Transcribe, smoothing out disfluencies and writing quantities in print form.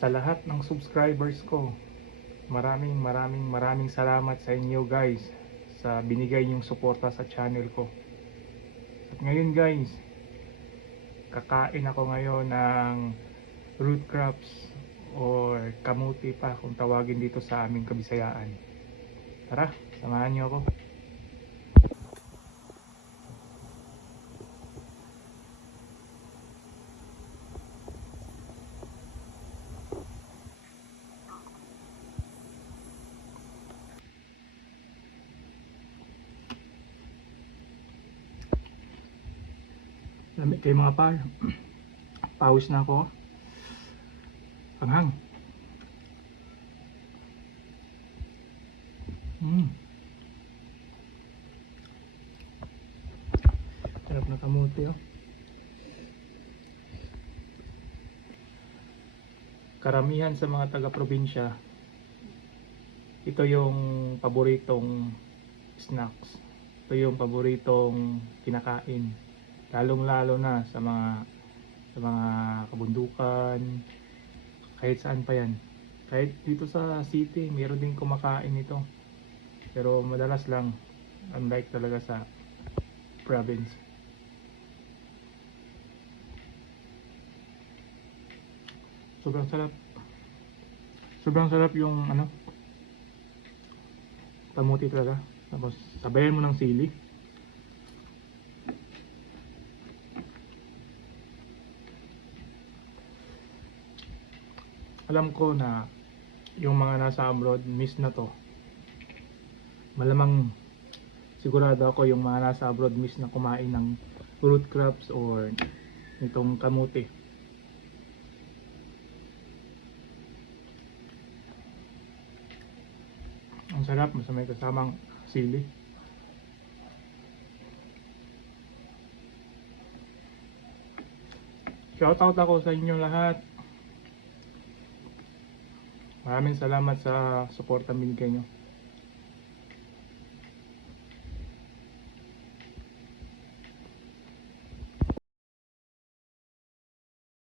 sa lahat ng subscribers ko. Maraming salamat sa inyo guys sa binigay niyong suporta sa channel ko. At ngayon guys, kakain ako ngayon ng root crops or kamuti pa kung tawagin dito sa aming Kabisayaan. Tara, samahan niyo ako. Lamig kayo mga par. Pawis na ako. Panghang. Sarap na kamuti oh. Karamihan sa mga taga-probinsya, ito yung paboritong snacks. Ito yung paboritong kinakain. Lalong-lalo na sa mga kabundukan, kahit saan pa yan. Kahit dito sa city, mayroon din kumakain ito. Pero madalas lang, unlike talaga sa province. Sobrang sarap. Sobrang sarap yung kamuti talaga. Tapos sabayan mo ng sili. Alam ko na yung mga nasa abroad miss na to. Malamang sigurado ako yung mga nasa abroad miss na kumain ng root crops or itong kamuti. Ang sarap, may kasamang sili. Shoutout ako sa inyo lahat. Maraming salamat sa suportang binigay nyo.